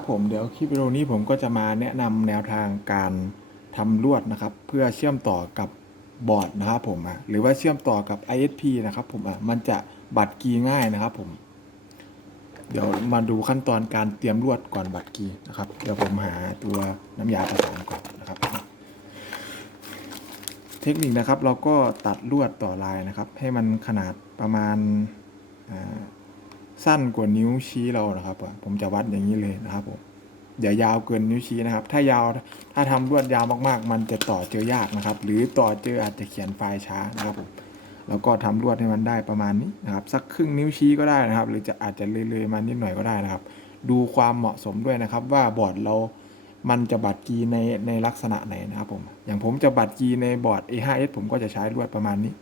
ครับผมเดี๋ยวคลิปวิดีโอนี้ผมก็จะมาแนะนำแนวทางการทำลวดนะครับ เพื่อเชื่อมต่อกับบอร์ดนะครับผมอะหรือว่าเชื่อมต่อกับ ISP นะครับผมอะมันจะบัตรกีง่ายนะครับผม เดี๋ยวมาดูขั้นตอนการเตรียมลวดก่อนบัตรกีนะครับ เดี๋ยวผมหาตัวน้ำยาผสมก่อนนะครับ เทคนิคนะครับเราก็ตัดลวดต่อลายนะครับ ให้มันขนาดประมาณอ่า สั้นกว่านิ้วชี้เรานะครับ ผมจะวัดอย่างนี้เลยนะครับผมอย่ายาวเกินนิ้วชี้นะครับ ถ้ายาวถ้าทำลวดยาวมากๆ มันจะต่อเจอยากนะครับ หรือต่อเจออาจจะเขียนไฟล์ช้านะครับผมแล้วก็ทำลวดให้มันได้ประมาณนี้นะครับ สักครึ่งนิ้วชี้ก็ได้นะครับ หรือจะอาจจะเลยๆมานิดหน่อยก็ได้นะครับ ดูความเหมาะสมด้วยนะครับ ว่าบอร์ดเรา มันจะบัตรกีในในลักษณะไหนนะครับผม อย่างผมจะบัตรกีในบอร์ด A5S ผมก็จะใช้ลวดประมาณนี้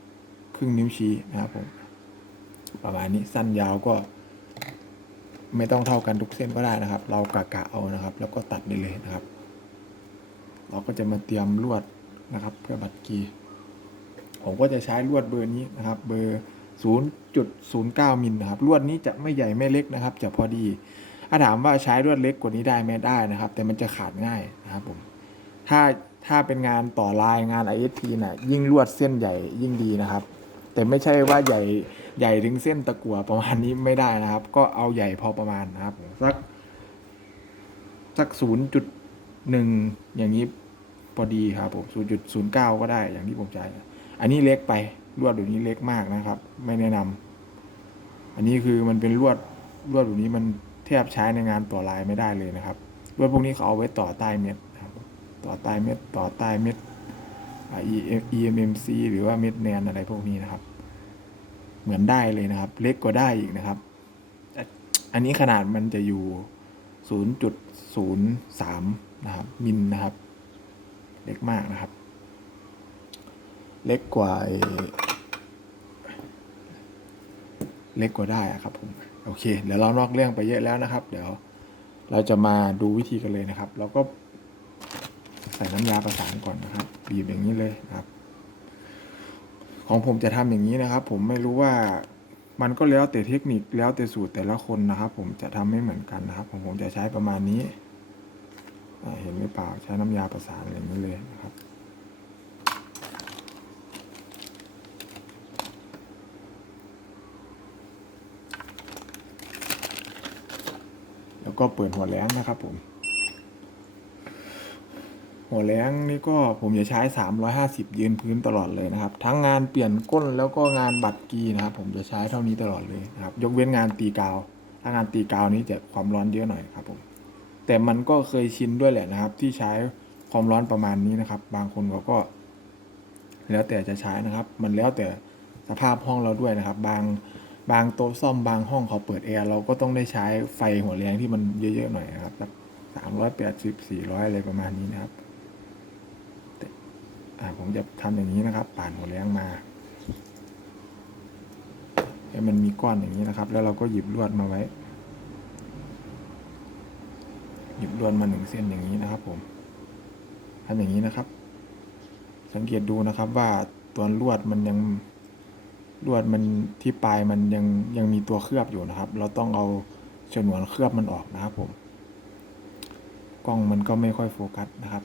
ครึ่งนิ้วชี้นะครับผมประมาณนี้สั้นยาวก็ ไม่ต้องเท่ากันทุกเส้นก็ได้นะครับ เรากะกะเอานะครับ แล้วก็ตัดได้เลยนะครับ เราก็จะมาเตรียมลวดนะครับ เพื่อบัตรกีผมก็จะใช้ลวดเบอร์นี้นะครับ เบอร์ 0.09มิลนะครับลวดนี้จะไม่ใหญ่ไม่เล็กนะครับ จะพอดี ถ้าถามว่าใช้ลวดเล็กกว่านี้ได้ไหมได้นะครับ แต่มันจะขาดง่ายนะครับผมถ้าถ้าเป็นงานต่อลายงาน ISP น่ะยิ่งลวดเส้นใหญ่ยิ่งดีนะครับ แต่ไม่ใช่ว่าใหญ่ใหญ่ถึงเส้นตะกั่วประมาณนี้ไม่ได้นะครับ ก็เอาใหญ่พอประมาณนะครับสักสัก0.1อย่างนี้พอดีครับผม0.09ก็ได้อย่างที่ผมใช้อันนี้เล็กไปลวดแบบนี้เล็กมากนะครับ ไม่แนะนำอันนี้คือมันเป็นลวดลวดแบบนี้มันแทบใช้ในงานต่อลายไม่ได้เลยนะครับลวดพวกนี้เขาเอาไว้ต่อใต้เม็ดต่อใต้เม็ดต่อใต้เม็ด EMMC หรือว่าเม็ดแนนอะไรพวกนี้นะครับ เหมือนได้เลยนะครับ เล็กกว่าได้อีกนะครับ อันนี้ขนาดมันจะอยู่ 0.03 นะครับ มิลนะครับ เล็กมากนะครับ เล็กกว่าเล็กกว่าได้ครับผมโอเค เดี๋ยวเรานอกเรื่องไปเยอะแล้วนะครับ เดี๋ยวเราจะมาดูวิธีกันเลยนะครับ เราก็ใส่น้ำยาประสานก่อนนะครับ บีบอย่างนี้เลยนะครับ ของผมจะทำอย่างนี้นะครับ ผมไม่รู้ว่ามันก็แล้วแต่เทคนิคแล้วแต่สูตรแต่ละคนนะครับ ผมจะทำไม่เหมือนกันนะครับของผมจะใช้ประมาณนี้เห็นหรือเปล่าใช้น้ำยาประสานอย่างนี้เลยนะครับแล้วก็เปิดหัวแล้งนะครับผม หัวแล้งนี่ก็ผมจะใช้ 350 ยืนพื้นตลอดเลยนะครับ ทั้งงานเปลี่ยนก้นแล้วก็งานบัตรกีนะครับ ผมจะใช้เท่านี้ตลอดเลยนะครับ ยกเว้นงานตีกาว ถ้างานตีกาวนี้จะความร้อนเยอะหน่อยครับผมแต่มันก็เคยชินด้วยแหละนะครับ ที่ใช้ความร้อนประมาณนี้นะครับ บางคนเขาก็ แล้วแต่จะใช้นะครับ มันแล้วแต่สภาพห้องเราด้วยนะครับ บางบางโต๊ะซ่อมบางห้องเขาเปิดแอร์เราก็ต้องได้ใช้ไฟหัวแรงที่มันเยอะๆหน่อยนะครับสามร้อยแปดสิบสี่ร้อยอะไรประมาณนี้นะครับ ผมจะทำอย่างนี้นะครับป่านหัวแรงมาให้มันมีก้อนอย่างนี้นะครับ แล้วเราก็หยิบลวดมาไว้ หยิบลวดมาหนึ่งเส้นอย่างนี้นะครับ ผมทำอย่างนี้นะครับ สังเกตดูนะครับว่าตัวลวดมันยังลวดมันที่ปลายมันยังยังมีตัวเคลือบอยู่นะครับ เราต้องเอาฉนวนเคลือบมันออกนะครับ ผม กล้องมันก็ไม่ค่อยโฟกัสนะครับ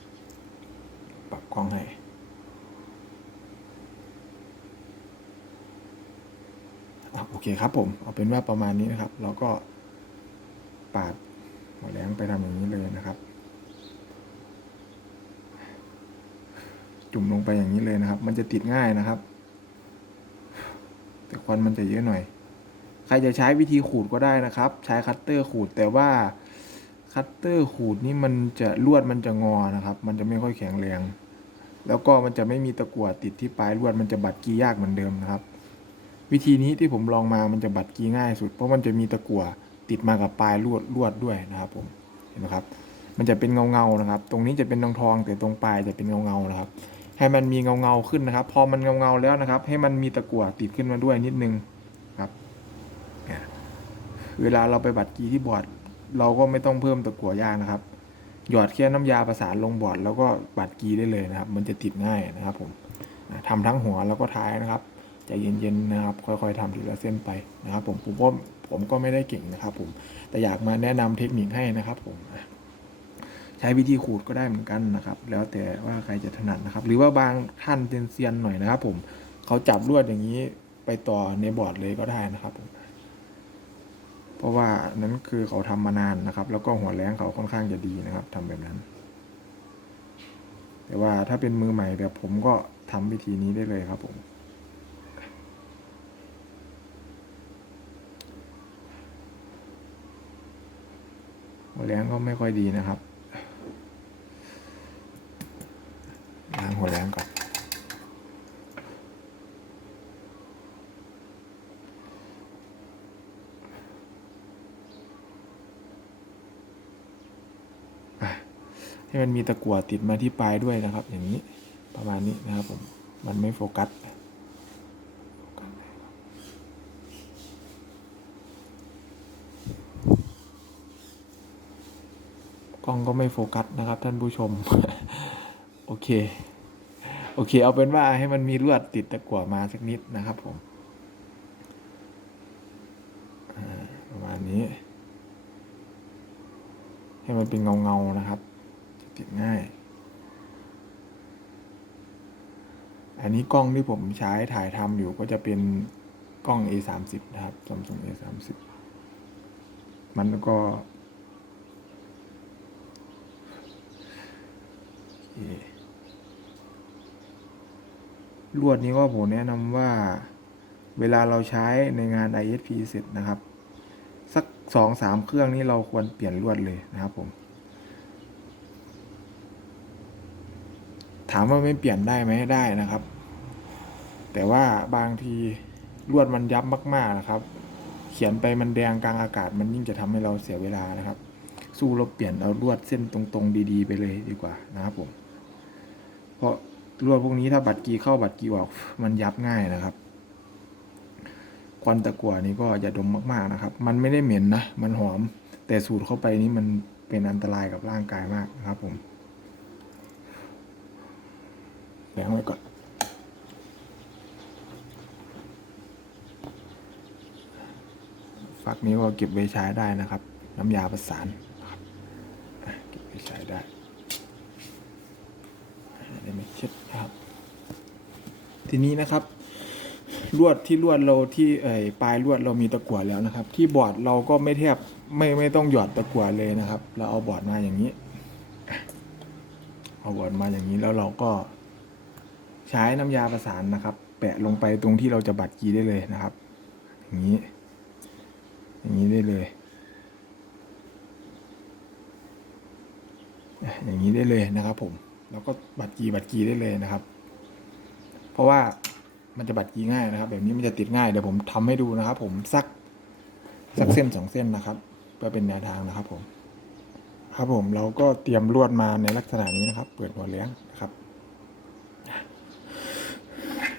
ปรับกล้องให้อะโอ เคครับผม เอาเป็นว่าประมาณนี้นะครับ เราก็ปาดหัวแหลงไปทำอย่างนี้เลยนะครับ จุ่มลงไปอย่างนี้เลยนะครับ มันจะติดง่ายนะครับ แต่ควันมันจะเยอะหน่อย ใครจะใช้วิธีขูดก็ได้นะครับ ใช้คัตเตอร์ขูดแต่ว่าคัตเตอร์ขูดนี่มันจะลวดมันจะงอนะครับ มันจะไม่ค่อยแข็งแรง แล้วก็มันจะไม่มีตะกั่วติดที่ปลายลวดมันจะบัดกียากเหมือนเดิมนะครับ วิธีนี้ที่ผมลองมามันจะบัดกีง่ายสุด เพราะมันจะมีตะกั่วติดมากับปลายลวดลวดด้วยนะครับผมเห็นไหมครับ มันจะเป็นเงาเงานะครับ ตรงนี้จะเป็นทองทองแต่ตรงปลายจะเป็นเงาเงานะครับ ให้มันมีเงาเงาขึ้นนะครับ พอมันเงาเงาแล้วนะครับ ให้มันมีตะกั่วติดขึ้นมาด้วยนิดนึงครับ เวลาเราไปบัดกีที่บอร์ดเราก็ไม่ต้องเพิ่มตะกั่วยากนะครับ หยอดแค่น้ำยาประสานลงบอร์ดแล้วก็บัดกีได้เลยนะครับ มันจะติดง่ายนะครับ ผมอ่าทำทั้งหัวแล้วก็ท้ายนะครับ ใจเย็นๆนะครับค่อยๆทำทีละเส้นไปนะครับ ผมผมก็ผมก็ไม่ได้เก่งนะครับ ผมแต่อยากมาแนะนำเทคนิคให้นะครับ ผมใช้วิธีขูดก็ได้เหมือนกันนะครับ แล้วแต่ว่าใครจะถนัดนะครับ หรือว่าบางท่านเซียนๆหน่อยนะครับ ผมเขาจับลวดอย่างนี้ไปต่อในบอร์ดเลยก็ได้นะครับผมเพราะว่านั้นคือเขาทำมานานนะครับ แล้วก็หัวแรงเขาค่อนข้างจะดีนะครับทำแบบนั้น แต่ว่าถ้าเป็นมือใหม่แบบผมก็ทำวิธีนี้ได้เลยครับผม หัวแรงก็ไม่ค่อยดีนะครับล้างหัวแรงก่อนให้มันมีตะกั่วติดมาที่ปลายด้วยนะครับ อย่างนี้ประมาณนี้นะครับผม มันไม่โฟกัส กล้องก็ไม่โฟกัสนะครับ ท่านผู้ชม โอเค โอเค เอาเป็นว่าให้มันมีลวดติดตะกั่วมาสักนิดนะครับผมประมาณนี้ ให้มันเป็นเงาเงาๆนะครับ จะติดง่าย อันนี้กล้องที่ผมใช้ถ่ายทำอยู่ก็จะเป็นกล้อง A 3 0นะครับ Samsung A 3 0มันก็ โอเค ลวดนี้ก็ผมแนะนำว่าเวลาเราใช้ในงาน ISP เสร็จนะครับ สักสองสามเครื่องนี้เราควรเปลี่ยนลวดเลยนะครับผม ถามว่าไม่เปลี่ยนได้ไหมได้นะครับ แต่ว่าบางทีลวดมันยับมาก ๆนะครับ เขียนไปมันแดงกลางอากาศ มันยิ่งจะทำให้เราเสียเวลานะครับ สู้เราเปลี่ยนเอาลวดเส้นตรงๆ ดี ๆ ไปเลยดีกว่านะครับผม ราะลวพวกนี้ถ้าบัตรกีเข้าบัตรกีออกมันยับง่ายนะครับควันตะกั่วนี้ก็อย่าดมมากๆนะครับ มันไม่ได้เหม็นนะ มันหอม แต่สูดเข้าไปนี่มันเป็นอันตรายกับร่างกายมากนะครับผมแบ่งไว้ก่อน ฝักนี้ก็เก็บไว้ใช้ได้นะครับ น้ำยาประสานเก็บไว้ใช้ได้ เช็ดนะครับ ทีนี้นะครับ ลวดที่ลวดเราที่เอ่ยปลายลวดเรามีตะกั่วแล้วนะครับ ที่บอร์ดเราก็ไม่แทบไม่ไม่ต้องหยอดตะกั่วเลยนะครับ เราเอาบอร์ดมาอย่างนี้ เอาบอร์ดมาอย่างนี้แล้วเราก็ใช้น้ำยาประสานนะครับ แปะลงไปตรงที่เราจะบัดกีได้เลยนะครับ อย่างนี้ อย่างนี้ได้เลยอย่างนี้ได้เลยนะครับผม แล้วก็บัตรกีบัตรกีได้เลยนะครับ เพราะว่ามันจะบัตรกีง่ายนะครับ แบบนี้มันจะติดง่ายเดี๋ยวผมทำให้ดูนะครับ ผมสักสักเส้นสองเส้นนะครับ เพื่อเป็นแนวทางนะครับ ผม ครับผมเราก็เตรียมลวดมาในลักษณะนี้นะครับ เปิดหัวเลี้ยงนะครับ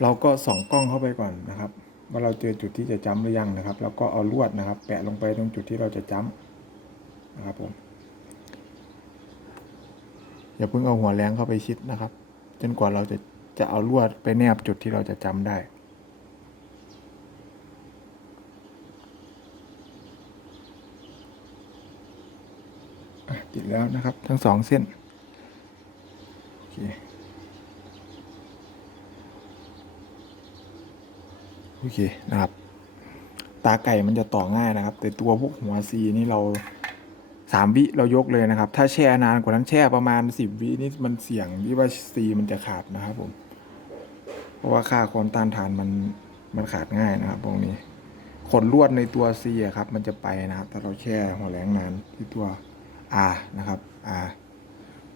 เราก็ส่องกล้องเข้าไปก่อนนะครับว่าเราเจอจุดที่จะจ้ำหรือยังนะครับ แล้วก็เอาลวดนะครับ แปะลงไปตรงจุดที่เราจะจ้ำนะครับผม อย่าเพิ่งเอาหัวแรงเข้าไปชิดนะครับ จนกว่าเราจะจะเอาลวดไปแนบจุดที่เราจะจำได้ติดแล้วนะครับ ทั้งสองเส้นโอเคโอเคนะครับ ตาไก่มันจะต่อง่ายนะครับ แต่ตัวพวกหัวซีนี่เรา สามวิเรายกเลยนะครับ ถ้าแช่นานกว่านั้นแช่ประมาณสิบวินี่มันเสี่ยงที่ว่าซีมันจะขาดนะครับผม เพราะว่าค่าความต้านทานมันมันขาดง่ายนะครับพวกนี้ขนลวดในตัวซีครับ มันจะไปนะครับ ถ้าเราแช่หัวแรงนานที่ตัว R นะครับ R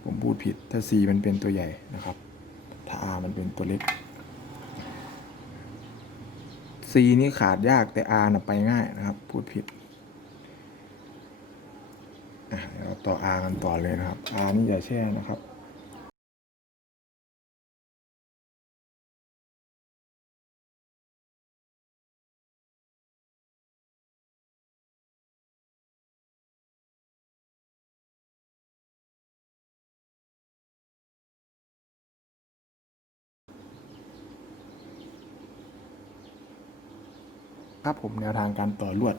ผมพูดผิดถ้า C มันเป็นตัวใหญ่นะครับ ถ้า R มันเป็นตัวเล็ก C นี่ขาดยากแต่ R น่ะไปง่ายนะครับ พูดผิด เดี๋ยวเราต่อ R กันต่อเลยนะครับ R นี่อย่าแช่นะครับครับผมแนวทางการต่อลวด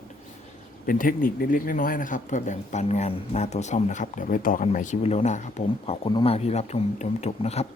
เป็นเทคนิคเล็กๆน้อยๆนะครับเพื่อแบ่งปันงานหน้าตัวซ่อมนะครับ เดี๋ยวไปต่อกันใหม่คลิปวิดีโอหน้าครับผม ขอบคุณมากๆที่รับชมจนจบนะครับ